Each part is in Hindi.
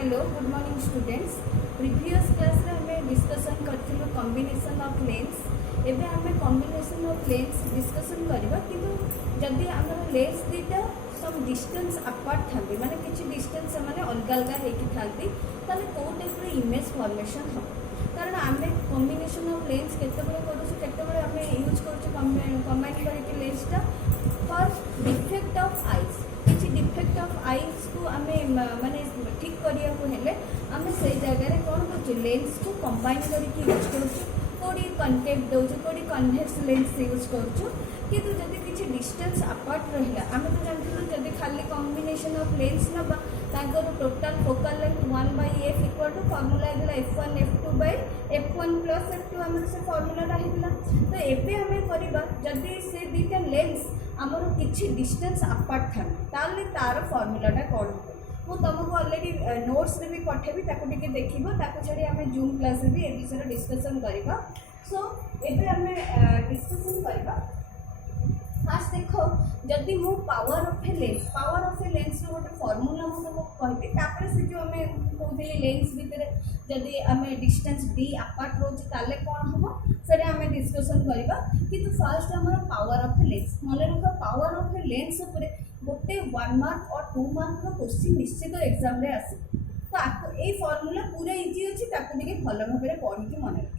Hello good morning students. Previous class रे हमें डिस्कशन करथिलु कॉम्बिनेशन ऑफ लेंस। एबे हमें कॉम्बिनेशन ऑफ लेंस डिस्कशन करबा किंतु जदी हमर लेंस दीटा सम डिस्टेंस अपार्ट थाबे माने किछि डिस्टेंस माने अलग अलग हेकि थाबी ताले को टाइप रे इमेज फॉर्मेशन हो। कारण हमें कॉम्बिनेशन ऑफ लेंस केते बळे करूछु केते बळे हमें यूज करछु कंबाइन करके लेंसटा फॉर डिफेक्ट ऑफ आईज किछि डिफेक्ट ऑफ आईज को हमें माने ठीक करिया को हेले हमें से जगह रे कोन करछु लेंस को कंबाइन करके यूज करछु कोडी कॉन्केव दोछु कोडी कन्वेक्स लेंस यूज करछु किंतु जदी किछि डिस्टेंस अपार्ट रहला हमें तो जानथिलु जदी खाली कॉम्बिनेशन ऑफ लेंस नबा ताकर total focal length 1/f equal to formula इला f1 f2 bye f1 plus f2 हमर से फार्मूला रहिला। तो एबे हमें करबा जदी से दीटा लेंस हमर किछि डिस्टेंस अपार्ट था ताले तार फार्मूलाटा कोन मु तुमको ऑलरेडी नोट्स रे भी पठेबी ताको टिके देखिबो ताको छडी हमें जूम क्लास रे भी ए विषय डिस्कशन करबा। सो एबे हमें डिस्कशन करबा फास्ट देखो जदी मु पावर ऑफ ए लेंस रो गोटे फार्मूला मु तुमको कहबी तापर से जो हमें कहते लेंस भीतर जदी हमें डिस्टेंस d अपार्ट रोज ताले कोन होबो सेरे हमें डिस्कशन करबा। किंतु फर्स्ट हमर पावर ऑफ ए लेंस माने रखो पावर ऑफ ए लेंस ऊपर गोटे 1 मार्क और 2 मार्क रो क्वेश्चन निश्चित एग्जाम रे आसी। तो आपको ए फार्मूला पूरा इजी अछि ताको दिके भलो भाबरे पढि के मन रख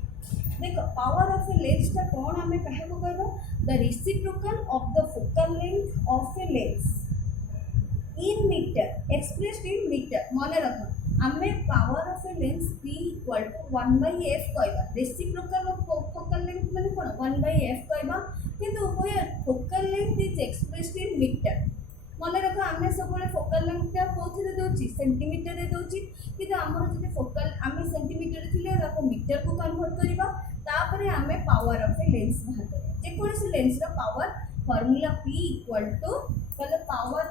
देखो पावर ऑफ ए लेंस का कौन हमें कहे को कहबो the reciprocal of the focal length of a lens in metre expressed in metre मन रखो हमें power of a lens p equal to 1/f कहबा रेसिप्रोकल ऑफ फोकल लेंथ माने कोन 1/f कहबा किंतु उभय focal length is expressed in metre मन रखो आमे सब फोकल लेंथ कोथि दोची सेंटीमीटर रे दोची किंतु हमर जदि फोकल आमे सेंटीमीटर थिले ताको मीटर को कन्वर्ट करबा तापरे आमे पावर ऑफ ए लेंस बाहर करिया जे कोनसी लेंस रो power formula p equal to पहले power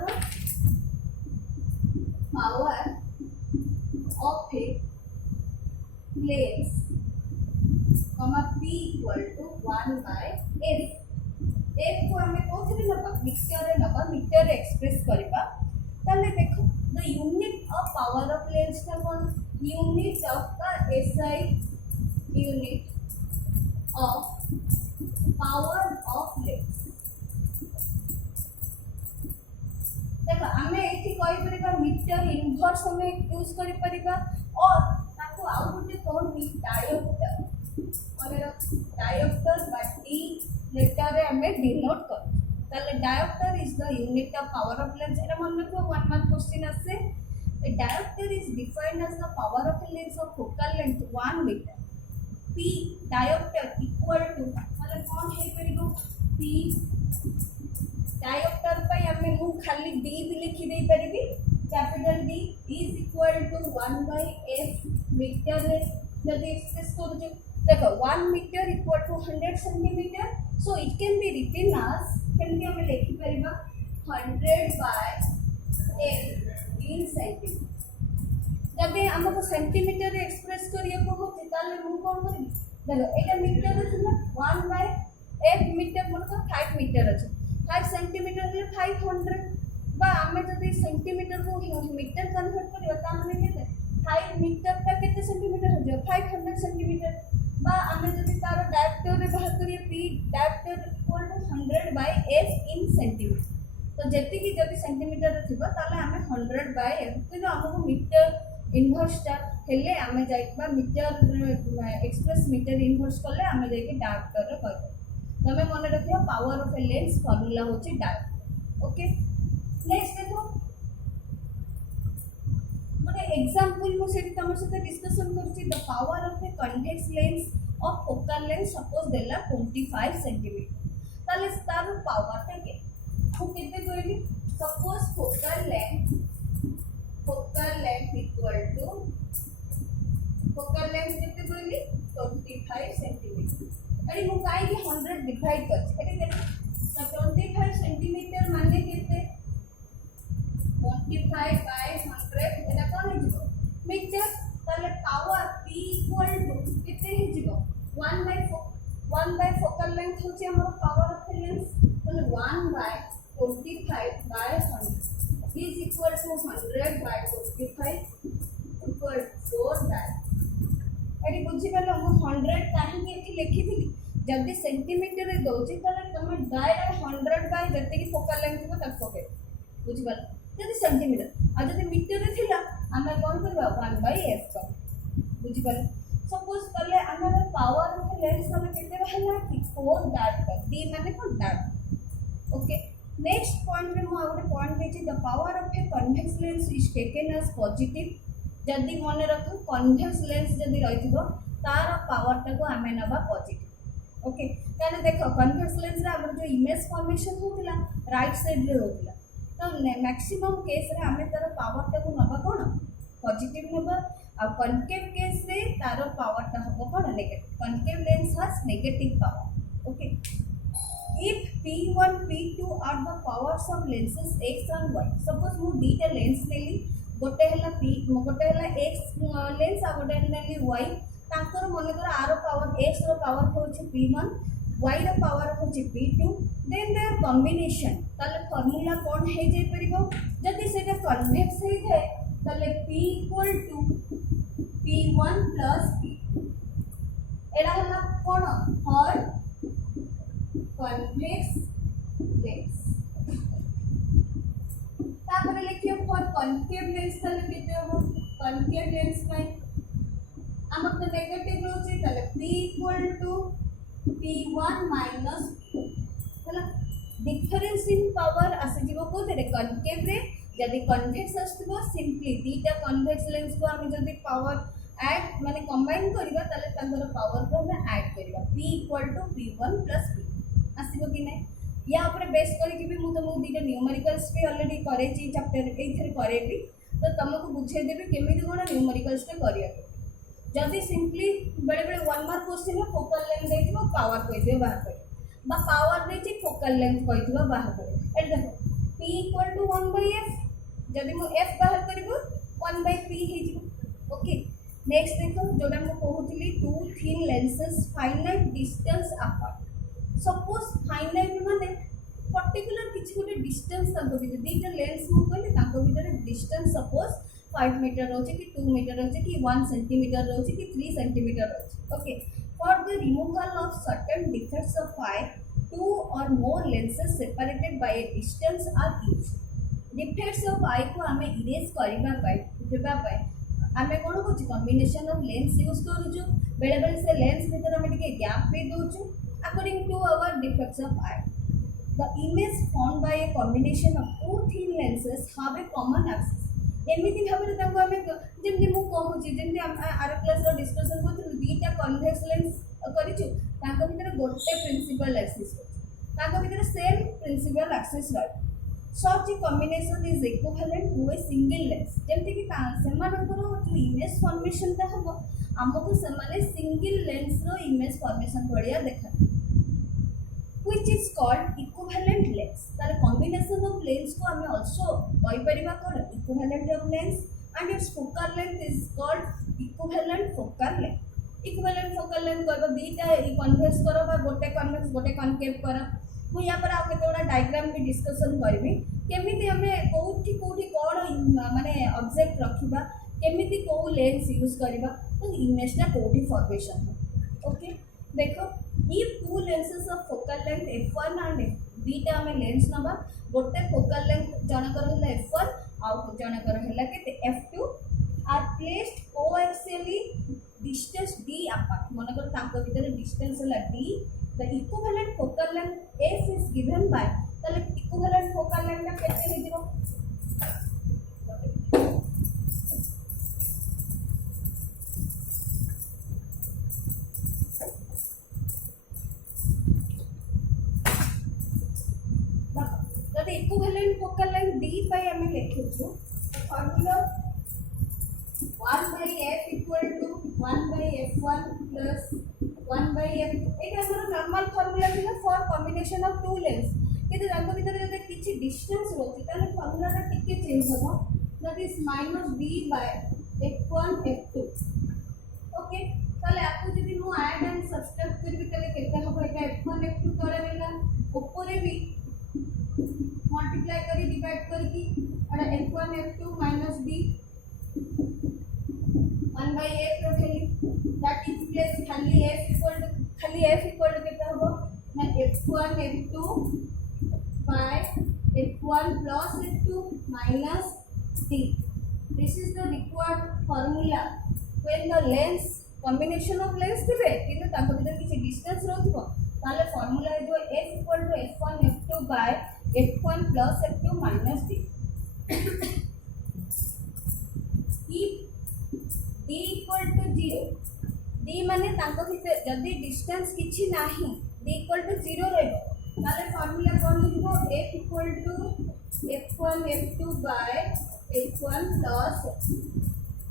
of a lens p equal to 1/f f को हमें कोथि नबा मिक्सचर रे नबा मीटर रे एक्सप्रेस करबा ताले देखो the unit of power of lens का कोन unit of the SI unit of power of lens देखो हमें एठी कहि परिबा मीटर इनवर्स हमें यूज करि परिबा और ताको आउ गुटे कोन डायोप्टर और डायोप्टर बाटी लेटर रे हमें डिनोट कर ताले dioptre is the unit of power of lens एटा मन रखो 1 मार्क क्वेश्चन आसे a diopter is defined as the power of a lens of focal length 1 meter p diopter equal to मतलब कौन है परिगो p diopter पय हमें मु खाली d भी लिखि दे परिबी capital D is equal to 1/f metre रे जदी एक्सप्रेस करू देखो 1 meter equal to 100 centimeter so it can be written as केमती हमें लिखि परिबा 100/f in centimeter जब हमको सेंटीमीटर रे एक्सप्रेस करिया को होते ताले मु कोन करी देखो एटा मीटर रे थिला 1/f मीटर मतलब 5 मीटर अछि 5 सेंटीमीटर रे 500 बा हमें जदी सेंटीमीटर को मीटर कन्वर्ट करियो ता माने केते 5 मीटर ता केते सेंटीमीटर हो जाय 500 सेंटीमीटर बा हमें जदी तार डायोप्टर रे बाहर करियो p dioptre equal to 100/f in centimetre तो जेति की जदी सेंटीमीटर रे थिबा ताले हमें 100/f तो हमको मीटर इनवर्स टा हेले हमें जाइबा मीटर एक्सप्रेस मीटर इनवर्स करले हमें जाके डायोप्टर रे करबो तमे मन रखियो power of a lens formula होची डायोप्टर। ओके नेक्स्ट देखो मोटे एग्जांपल मु सेठी तमर साथे डिस्कशन करछि the power of a convex lens of focal length suppose देला 25 सेंटीमीटर ताले तार पावर ता के को केते कहली suppose focal length equal to focal length केते कहली 25 सेंटीमीटर अरे मु काई के 100 डिवाइड कर एटे देखो तो 25 सेंटीमीटर माने केते 25/100 एटा कोन हिजो मीटर ताले पावर p इक्वल टू केते हिजो 1/4 फोकल लेंथ होची हमर पावर ऑफ लेंस ताले 1/25/100 is equal to 100/25 एटी बुझिपार मु 100 कहीं एटी लिखी जदि सेंटीमीटर दौची तुम डायरेक्ट 100 बाय जति फोकल लेंथ थी तक पके बुझिपार जदि सेंटीमीटर आ जदि मीटर थिला आमे कोन करबा 1/f कर बुझिपार सपोज कले आमर पावर ऑफ लेंस हमें केते रहला कि 4 डार्ट कर d माने को डार्ट ओके नेक्स्ट पॉइंट में मु आउटे पॉइंट देछि the power of a convex lens is taken as positive जदि मने रखो कन्वेक्स लेंस जदि रहिथिबो तार पावर टाको आमे नबा पॉजिटिव ओके काने देखो कन्वेक्स लेंस रे हमर जो इमेज फॉर्मेशन होतिला राइट साइड रे होतिला तो मैक्सिमम केस रे हमें तार पावर टाको नबा कोन पॉजिटिव नबा आ कनकेव केस रे तार पावर टा हबो कोन negative concave lens has negative power okay if p1 p2 are the powers of lenses x and y suppose मु दीटा लेंस लेली गोटे हला p गोटे हला x लेंस आ गोटे हला y ताकर मने कर आरो पावर x रो पावर होछि p1 y रो पावर होछि p2 देन देयर कॉम्बिनेशन ताले फार्मूला कोन हे जे परिबो जदि सेटा कन्वेक्स हे थाए ताले p equal to p1 plus p2 एडा हला कोन और कन्वेक्स लेंस तापर लिखियो फॉर कनकेव लेंस ताले केते हो कनकेव लेंस में हमर तो नेगेटिव रोचे ताले p equal to p1 minus p हला डिफरेंस इन पावर आसे जीवो को दे कनकेव रे यदि कन्वेक्स आस्तबो सिंपली दीटा कन्वेक्स लेंस को हम जदि पावर ऐड माने कंबाइन करिबा ताले तांगर पावर को हम ऐड करिबा p equal to p1 plus p आसीबो कि नै या ऊपर बेस करी भी मु तुमको दीटा न्यूमेरिकल्स भी ऑलरेडी करे छी चैप्टर एथरे करेबी तो तुमको बुझे देबे केमिति कोन न्यूमेरिकल्स के करिया जदि सिंपली बड़े बड़े 1 मार्क क्वेश्चन में फोकल लेंथ देथिबो पावर कहि बाहर कर बा पावर देछि फोकल लेंथ कहिथिबो बाहर कर एट देखो p इक्वल टू 1/f जदि मु f बाहर करबो 1/p हे जिवो ओके नेक्स्ट देखो जोडा मु कहउतली two thin lenses finite distance apart suppose finite माने पर्टिकुलर किछि गोटे डिस्टेंस ताको भीतर दीटा लेंस मु कहले ताको भीतर डिस्टेंस सपोज 5 मीटर रोचे कि 2 मीटर रोचे कि 1 सेंटीमीटर रोचे कि 3 सेंटीमीटर रोचे okay for the removal of certain defects of I two or more lenses separated by a distance are used defects of eye को हमें इरेज करबा पाई आमे कोन कुछ कॉम्बिनेशन ऑफ लेंस यूज करूछु बेले बेले से लेंस भीतर हमें टिके गैप भी दोछु according to our defects of eye the image formed by a combination of two thin lenses have a common axis एमिति भाबरे ताको हमें जेमति मु कहूची जेमति आर क्लास रो डिस्कशन करथि दीटा कन्वेक्स लेंस करिछु ताको भीतर गोटे प्रिंसिपल एक्सिस ताको भीतर सेम प्रिंसिपल एक्सिस रह such a combination is equivalent to a single lens जेमति कि सेमानकर जो इमेज फॉर्मेशन ता हबो हमको सेमाने सिंगल लेंस रो इमेज फॉर्मेशन बढ़िया देखा which is called equivalent lens तार combination of lens को हमें also कहि परिबा कोन equivalent of lens and its focal length is called equivalent focal length equivalent focal length कहबो दीटा कन्वेक्स करो बा गोटे कन्वेक्स गोटे कनकेव करो मु या पर आ केतोडा डायग्राम भी डिस्कशन करबी केमिति हमें कोठी कोन माने ऑब्जेक्ट रखिबा केमिति को लेंस यूज करबा तो इमेजटा कोठी फॉर्मेशन ओके देखो if two lenses of focal length f1 and dita हमें लेंस नबा गोटे फोकल लेंथ जनकर हला f1 आ जनकर हला केते f2 are placed coaxially distance d apart मनकर तांको भीतर डिस्टेंस हला d the equivalent focal length s is given by तले equivalent focal length केते हे दिबो equivalent focal length d by हमें लिखिछु formula 1/f equal to 1/f1 plus 1/f एटा हमर नॉर्मल फार्मूला थिला for combination of two lens किंतु ताको भीतर जदि किछि डिस्टेंस होछि ताले फार्मूलाटा टिके चेंज होबो that is -d by f1 f2 okay ताले आपको जदि मु ऐड एंड सब्ट्रैक्ट करबी ताले केते होबो एटा f1 f2 तळे देला ऊपरे भी मल्टीप्लाई करी डिवाइड करके और f1 f2 -d 1/f रो वैल्यू दैट इज प्लेस खाली f इक्वल टू केते हबो ना f1 f2 by f1 plus f2 minus d. This is the required formula when the lengths combination of lengths थिबे किंतु ताको भीतर किछि डिस्टेंस रहथिबो ताले फार्मूला है जो f equal to f1 f2 by f1 plus f2 minus d. d equal to 0 d माने ताको भीतर जदी डिस्टेंस किछि नाही d इक्वल टू 0 रहबो ताले फार्मूला कोन लिखबो f equal to f1 f2 by f1 plus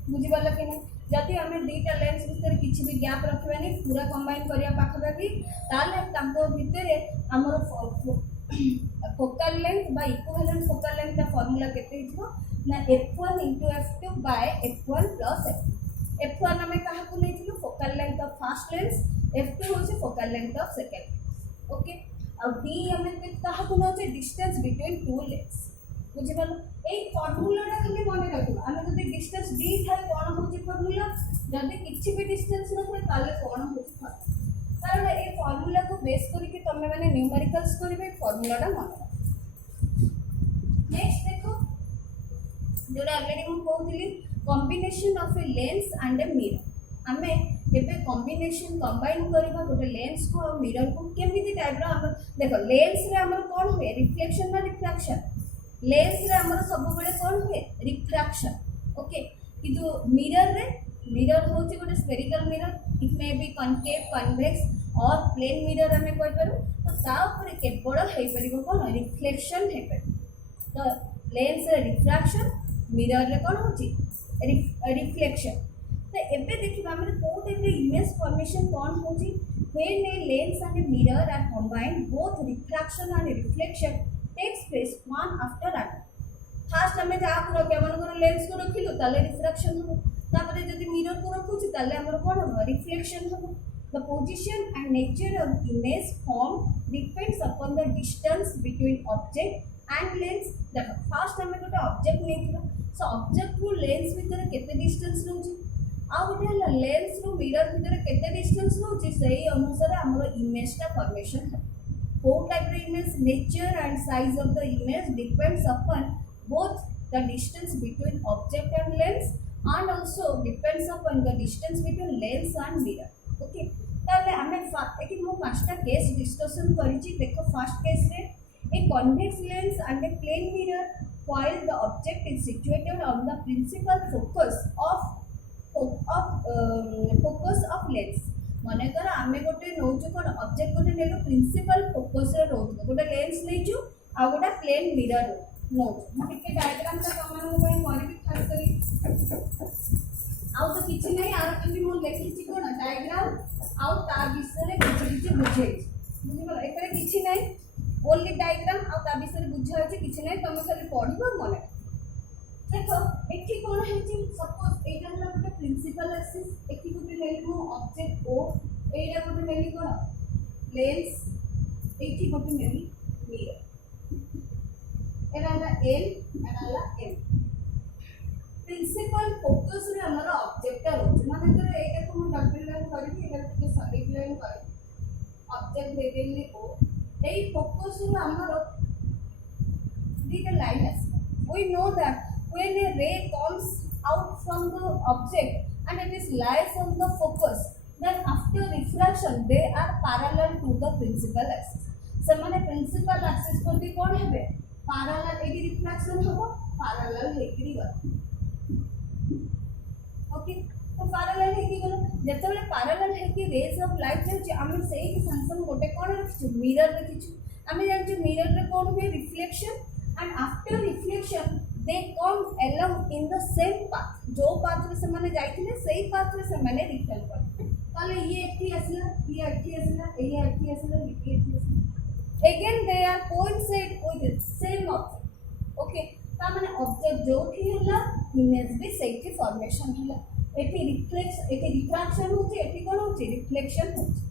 बुझी वाला कि नहीं जदि आम दुईटा लेंस भितर किसी भी गैप रखा पूरा कंबाइन करिया पाखापाखि ताले तांको भितर हमर फोकल लेंथ बा इक्विवेलेंट फोकल लेंथ का फार्मूला केते हिजो ना f1 f2 by f1 plus f1 हमें कहा को लेथिलु focal length of first lens f2 होचे focal length of second okay और d हमें कहा को होचे डिस्टेंस बिटवीन टू लेंस बुझी पालो ए फार्मूलाटा केमि मने रखिबा आमे जदि डिस्टेंस d थाए कोन होची फार्मूला जदि किछि भी डिस्टेंस नथाए ताले कोन होची फार्मूला कारण ए फार्मूला को बेस करके तमे माने न्यूमेरिकल्स करिवे फार्मूलाटा मने नेक्स्ट देखो जोडा ऑलरेडी हम कहउथिली combination of a lens and a mirror आमे एबे कॉम्बिनेशन कंबाइन करबा गोटे लेंस को और मिरर को केमिति टाइप रो हम देखो लेंस रे हमर कोन होय रिफ्लेक्शन ना रिफ्रैक्शन लेंस रे हमर सब बेले कोन हुए रिफ्रैक्शन ओके कि जो मिरर होची गोटे spherical mirror it may be concave convex और प्लेन मिरर हमें कोइ करू तो ता ऊपर केवल हे परिबो कोन रिफ्लेक्शन हे पर तो लेंस रे रिफ्रैक्शन मिरर रे कोन होची रिफ्लेक्शन तो एबे देखिबा हमरे को टाइप रे इमेज फॉर्मेशन कोन होची when a lens and a mirror are combined both refraction and reflection takes place one after another. First हमें जा को रखे मन को लेंस को रखिलो ताले रिफ्रैक्शन हो तापरे जदी मिरर को रखुची ताले हमर कोन हो रिफ्लेक्शन हो the position and nature of image form depends upon the distance between object and lens देखो फर्स्ट हमें गोटे ऑब्जेक्ट नेथिलो सो ऑब्जेक्ट रो लेंस भीतर केते डिस्टेंस रहउची आ गोटे लेंस रो मिरर भीतर केते डिस्टेंस रहउची सही अनुसार हमर इमेज का फॉर्मेशन है Both type of image nature and size of the image depends upon both the distance between object and lens and also depends upon the distance between lens and mirror. Okay. ताले हमें एकी मो पांचटा केस डिस्कशन करिछि देखो फर्स्ट केस रे a convex lens and a plane mirror while the object is situated on the principal focus of lens. माने कर आमे गोटे नौचु कोन ऑब्जेक्ट गोटे नेलो प्रिंसिपल फोकस रे रहउछ गोटे लेंस लेचु आ गोटे प्लेन मिरर नौचु म टिके डायग्राम ता कमान को करबी खास करी आउ तो किछि नै आर खाली मो लेखिछि कोन डायग्राम आउ ता विषय रे किछि बुझै बुझिबो एकरे किछि नै ओनली डायग्राम आउ ता विषय रे बुझै छै किछि नै तमे खाली पढिबो मने देखो एठी कोन हेछि सपोज एटा हला गोटे प्रिंसिपल एक्सिस एठी गोटे लेली मो ऑब्जेक्ट ओ एटा गोटे लेली कोन लेंस एठी गोटे लेली मिरर एटा हला एल एटा हला एम प्रिंसिपल फोकस रे हमर ऑब्जेक्ट रहउछ माने कर एटा को हम डबल लाइन करबी एटा के सॉलिड लाइन करबी object they Delhi O AE focus रे हमर दीटा लाइन है we know that when a ray comes out from the object and it is lies on the focus then after refraction they are parallel to the principal axis se mane principal axis पर भी कोन हेबे parallel एडी रिफ्लेक्शन होबो parallel हेकरी गला ओके तो parallel हेकी गला जेतेबेले parallel हेकी rays of light जे आमे सेही के संसन गोटे कोन रखिछु मिरर रखिछु आमे जानछु मिरर रे कोन हुए reflection and after reflection they come along in the same path जो path रे से माने जाइथिले सेही path रे से माने रिटर्न कर ताले ये एठी असला ये एठी असला ये एठी असला ये एठी असला again they are coincide with the same object okay ता माने ऑब्जेक्ट जो थी हला इमेज भी सेही फॉर्मेशन हला एठी रिफ्रैक्शन होची एठी कोन होची रिफ्लेक्शन होची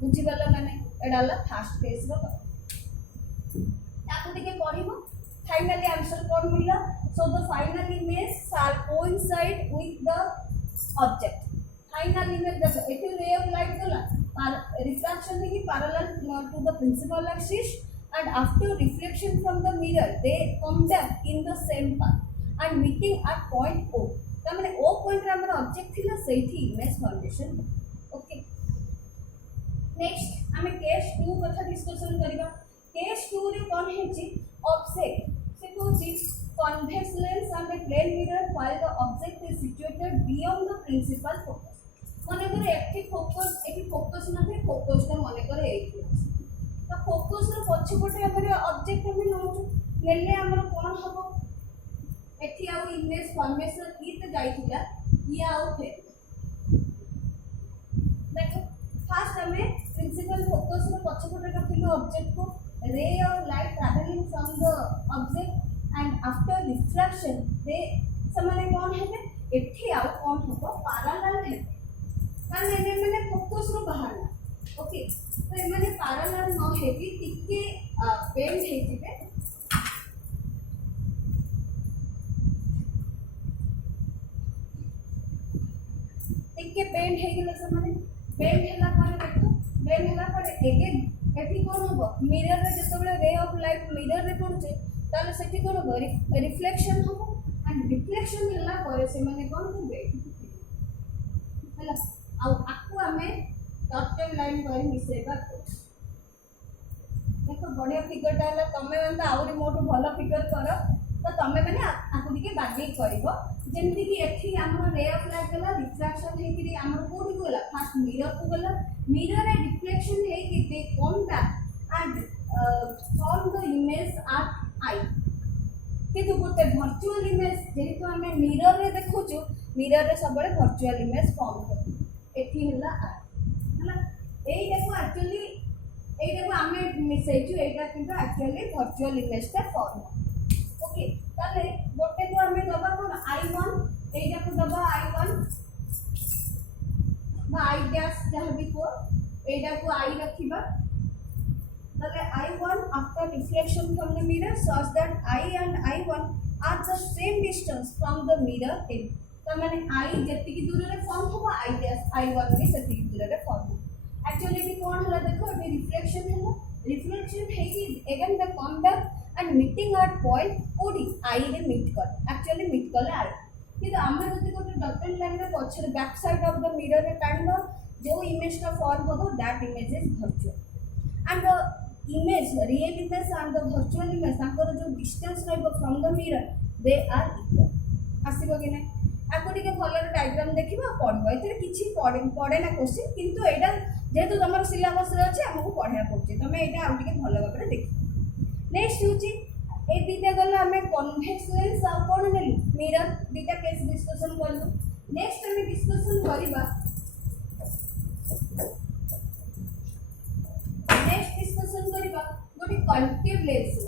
बुझी गला माने एडाला फर्स्ट केस रो ताको देखे पढिबो finally answer kon mila so the final image shall coincide with the object final image देखो एठी रे ऑफ लाइट गला रिफ्रैक्शन है कि parallel to the principal axis and after reflection from the mirror they come back in the same path and meeting at point O ता माने O पॉइंट रे हमर ऑब्जेक्ट थिला सेठी इमेज फॉर्मेशन ओके नेक्स्ट हमें केस 2 कथा डिस्कशन करबा केस 2 रे कोन हेची ऑब्जेक्ट से Kochi convex lens and a plane mirror while the object is situated beyond the principal focus माने करे एठी फोकस नथे फोकस ने माने करे एठी तो फोकस रो पछपटे हमर ऑब्जेक्ट हम नउछु लेले हमर कोन हबो एठी आउ इमेज फॉर्मेशन ई त जाइथिला ई आउ फे देखो फर्स्ट हमें प्रिंसिपल फोकस रो पछपटे रखिलो ऑब्जेक्ट को रे of light travelling from the object and after refraction दे समाने कोन हेबे एठी आउ कोन हबो पैरेलल है माने मैंने फोकस रो बाहर ओके तो एमाने पैरेलल न हेबी टिके बेंड हेजिबे टिके बेंड हेगला समाने बेंड हेला पर देखो बेंड हेला पर अगेन एठी कोन होबो मिरर रे जतबेले रे ऑफ लाइट मिरर रे पड़ुचे ताले सेठी कोन होबो रिफ्लेक्शन होबो एंड रिफ्लेक्शन हेला पर से माने कोन होबे हला आ आकु हमें डॉटेड लाइन पर मिसेबा देखो बढ़िया फिगर टा तमे मन आउरी मोटू भलो फिगर करो तो तमे माने आकु दिके बागे करबो जेमति कि एठी हमर रे ऑफ लाइट गला रिफ्रैक्शन हे कि हमर कोठी गला फर्स्ट मिरर को गला मिरर रे रिफ्लेक्शन हे कि they come back and form the image at eye किंतु गोटे वर्चुअल इमेज जेहेतु हमें मिरर रे देखुछु मिरर रे सबले वर्चुअल इमेज फॉर्म कर एठी हला आ हला एई देखो एक्चुअली एई देखो हमें मिसेजु एटा किंतु एक्चुअली वर्चुअल इमेज ता फॉर्म ओके ताले गोटे को हमें दबा कोन i1 एटा को दबा i1 बा i डैश जहां भी को एटा को i रखिबा ताले i1 after reflection from the mirror such that I and i1 are the same distance from the mirror in तो माने i जति की दूर रे फॉर्म होबा i डैश i1 भी जति की दूर रे फॉर्म एक्चुअली ये कौन हला देखो ये रिफ्लेक्शन है कि again the come back and meeting at point ओडी आई रे मीट कर एक्चुअली मीट करले आई कि आमे जति गोटे डॉटेड लाइन रे पछर back side of the mirror रे काइंड जो इमेज का फॉर्म होबो that image is virtual and the image real image and the virtual image ताकर जो डिस्टेंस रहबो from the mirror they are equal आसीबो कि नै आको टिके भलो डायग्राम देखिबा पढबो एतरे किछि पढे ना क्वेश्चन किंतु एटा जेहेतु तुम सिलेबस अच्छे आमको पढ़ा पड़े तुम यहाँ आउ टे भल भाव में देख नेक्स्ट हूँ ये दीटा गला आम कन्वेक्स लेंस आ कौन नेलु मिरर दीटा केस डिस्कसन कलु नेक्स्ट आम डिस्कसन करवा गोटे कनकेव लेंस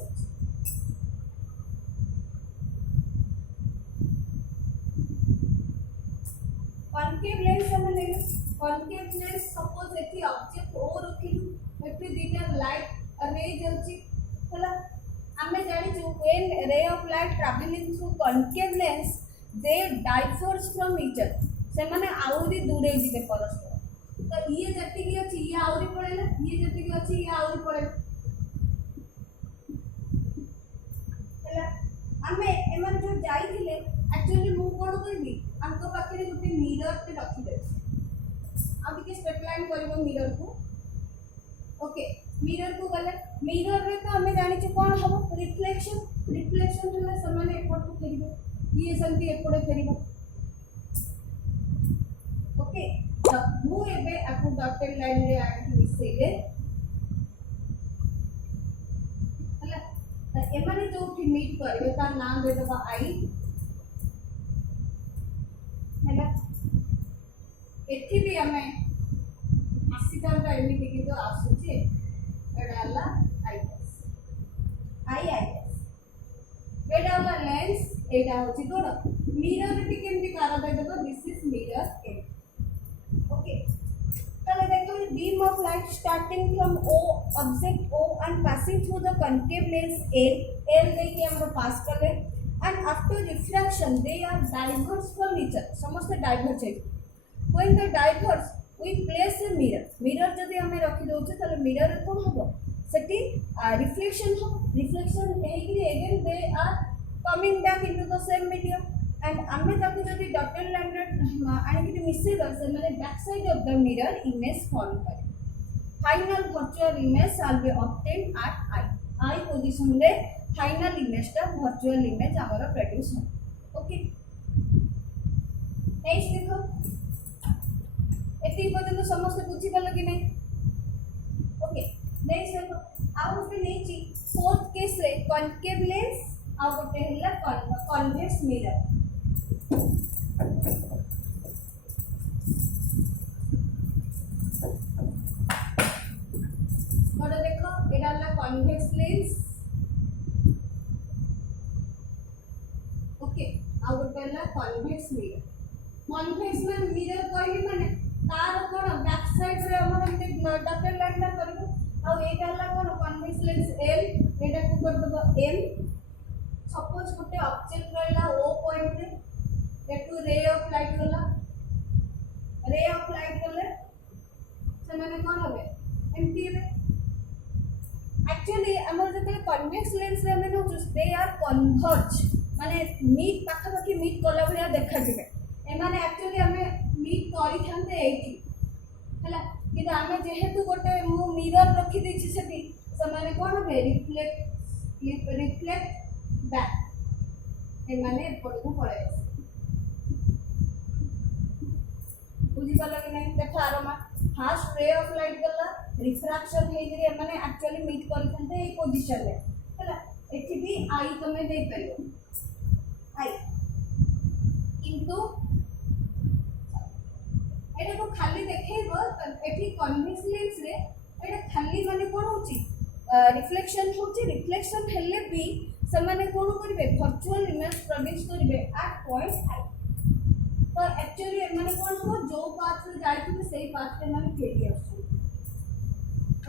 कनकेव लेंस हम नेलु कनकेव लेंस सपोज एठी ऑब्जेक्ट ओ रखिलु एठी दीटा लाइट रे जलची हला हमें जानि छु व्हेन रे of light travelling through concave lens they diverge from each other से माने आउरी दूरे जिते परस्पर तो ये जति की अछि ये आउरी पड़ेला ये जति की अछि ये आउरी पड़ेला हला हमें एमन जो जाइथिले एक्चुअली मु कोन करबी हमको पाखरे गुटे मिरर ते रखि देछि अब के स्ट्रेट लाइन करबो मिरर को ओके मिरर को गले मिरर रे तो हमें जानि छु कोन हबो रिफ्लेक्शन हला समान एपट को फेरिबो ये संति एपड़े फेरिबो ओके तो मु एबे आपु डॉटेड लाइन रे आके मिसेले हला तो एमाने जो कि मीट करबे तार नाम दे दबा आई हला एठी भी हमें आसीता एमिति कि तो आसुचे एडाला आईएस एडा वाला लेंस एडा होची कोन मिरर टी केमति कार दे देबो दिस इज मिरर ए ओके तले देखो beam of light starting from O object O and passing through the concave lens L देखि हमरो पास करले and after refraction they are diverge from each other समस्त डाइवर्ज है when the diverse we place a mirror जदि हमें रखी दउछे ताले मिरर कोन हबो सेठी रिफ्लेक्शन हो रिफ्लेक्शन हेकि again they are coming back into the same medium and आमे ताकू जदि डॉटेड लाइन रे आनी मिसेबा से माने back side of the mirror image form करे final virtual image shall be obtain at eye position रे फाइनल इमेज टा वर्चुअल इमेज आमर प्रोड्यूस हो ओके नेक्स्ट देखो एती पर्यंत समस्त बुझी गलो कि नहीं ओके नेक्स्ट देखो आ गोटे नेची फोर्थ केस रे कॉनकेव लेंस आ गोटे हला कन्वेक्स मिरर मोर देखो एटा हला कन्वेक्स लेंस ओके आ गोटे हला कन्वेक्स मिरर कन्वेक्स मिरर कहली माने तार कोन बैक साइड रे हमर एते डॉटेड लाइन ला करबो आ एटा हला कोन कन्वेक्स लेंस एल एटा को कर दबो एम सपोज गोटे ऑब्जेक्ट रहला ओ पॉइंट रे एटू रे ऑफ लाइट गले से माने कोन होबे एमटी रे एक्चुअली हमर जते कन्वेक्स लेंस रे हम नो दे आर कन्वर्ज माने मीट पाखापाखि मीट कला भलिया देखा जिवे एमाने एक्चुअली हमें मीट करी थांते एठी हला कि आमे जेहेतु गोटे मु मिरर रखी देछि सेठी समाने कोन होबे रिफ्लेक्ट बैक एमाने पडकु पळे बुझी पाला कि नहीं देखो आरमा फर्स्ट रे ऑफ लाइट गला रिफ्रैक्शन हे जे एमाने एक्चुअली मीट करी थांते ए पोजीशन रे हला एठी भी आई तमे दे परियो आई किंतु एटा को खाली देखेबो एठी कन्वेक्स लेंस रे एटा खाली माने कोन होची रिफ्लेक्शन होची रिफ्लेक्शन हेले भी समाने कोन करबे वर्चुअल इमेज प्रोड्यूस करबे एट पॉइंट आई तो एक्चुअली माने कोन हो जो पाथ रे जाइथिबे सेही पाथ रे माने फेरी आसु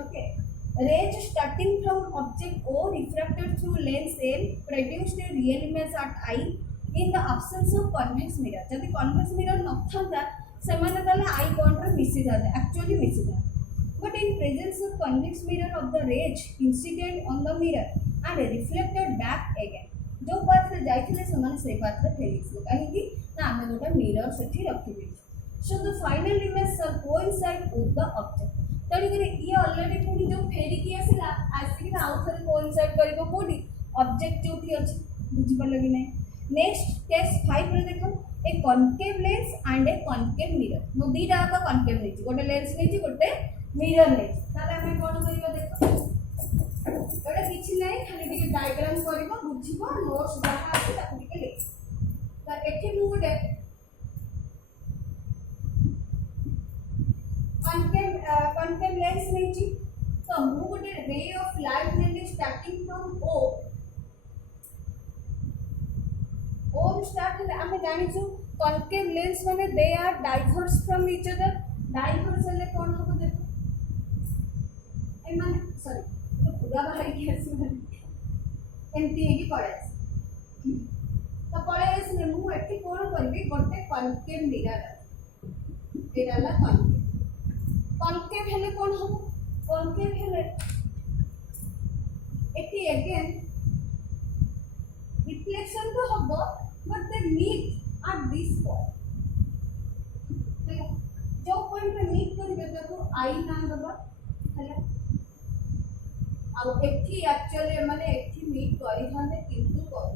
okay rays starting from object O refracted through lens L produced a real image at I in the absence of convex mirror जदि convex mirror न थांता ସେମାନେ ତାହେଲେ आई बॉन्ड रे मिसी जाते एक्चुअली मिसी जाते but in presence of convex mirror of the raise incident on the mirror and reflected back again जो पाथ रे जाइथिले ସେମାନେ सेही पाथ रे फेरिसले काहे कि ना हमें गोटा मिरर सेठी रखि दे so the final image shall coincide with the object तड़ी करे ये ऑलरेडी पूरी जो फेरी की आसिला आसी कि आउ थरे कोइंसाइड करबो कोडी ऑब्जेक्ट जोठी अछि बुझि पले कि नहीं नेक्स्ट केस 5 रे देखो ए concave lens and A concave mirror मो दीटा का कॉनकेव लेंस गोटे लेंस लेछि गोटे मिरर लेंस ताले हमें कोन करिबो देखो एटा किछि नै खाली दिके डायग्राम करिबो बुझिबो नोट्स जहा अछि ताकु दिके लिख त एठी मु गोटे कॉनकेव लेंस लेछि तो मु गोटे रे ऑफ लाइट लेली स्टार्टिंग फ्रॉम ओ स्टार्ट है हमें जानि छु कॉनकेव लेंस माने they are diverse from each other diverse ले कोन हो देखो ए माने सॉरी तो पूरा बाहर की आसी माने एमटी है कि पड़े तो पड़े इसने मु एठी कोन करबी गोटे कॉनकेव मिरर एराला कॉनकेव हेले कोन हो कॉनकेव हेले एठी अगेन रिफ्लेक्शन तो होबो but they meet at this point जो पॉइंट पे मीट करिबे देखो आई ना दबा हैला अब एठी एक्चुअली माने एठी मीट करि थाते किंतु करि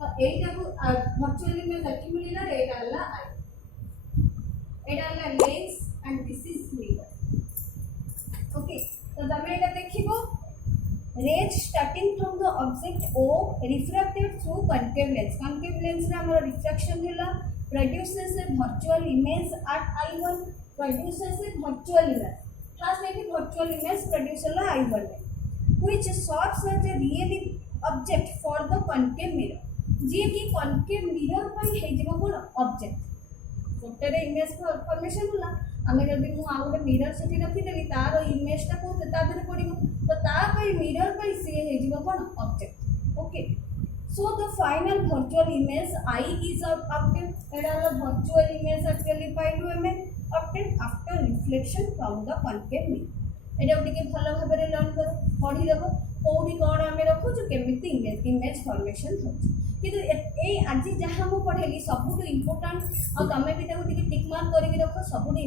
तो एटा को वर्चुअली में एठी मिलिला एटा हला आई एटा हला lens and this is mirror okay तो तमे एटा देखिबो rays starting from the object O refracted through concave lens रे हमर रिफ्लेक्शन होला produces a virtual image at I1 produces a virtual image first एक virtual image produce होला I1 which serves as a real object for the concave mirror जे कि concave mirror पर हे जेबो कोन ऑब्जेक्ट गोटे रे इमेज फॉर्मेशन होला हमें जदि मु आ गोटे मिरर सेठी रखि देली तार इमेज ता को ता देरे पडिबो तो ता पई मिरर पई से हे जीवो कोन object okay So the final virtual image I is obtained. And virtual image actually by we obtained after reflection from the concave mirror. এটা টিকে ভালো ভাবে লর্ন করো পড়ি দেব কোউটি কোন আমি রখুଛୁ কেমিতি ইমেজ ফর্মেশন হচ্ছে কিন্তু এই আজি যাহা মু পঢ়েলি ସବୁଠୁ ইম্পর্টান্ট ଆଉ ତମେ ବି ତାକୁ ଟିକେ টিক ମାର୍କ କରିକି ରଖ ସବୁଠୁ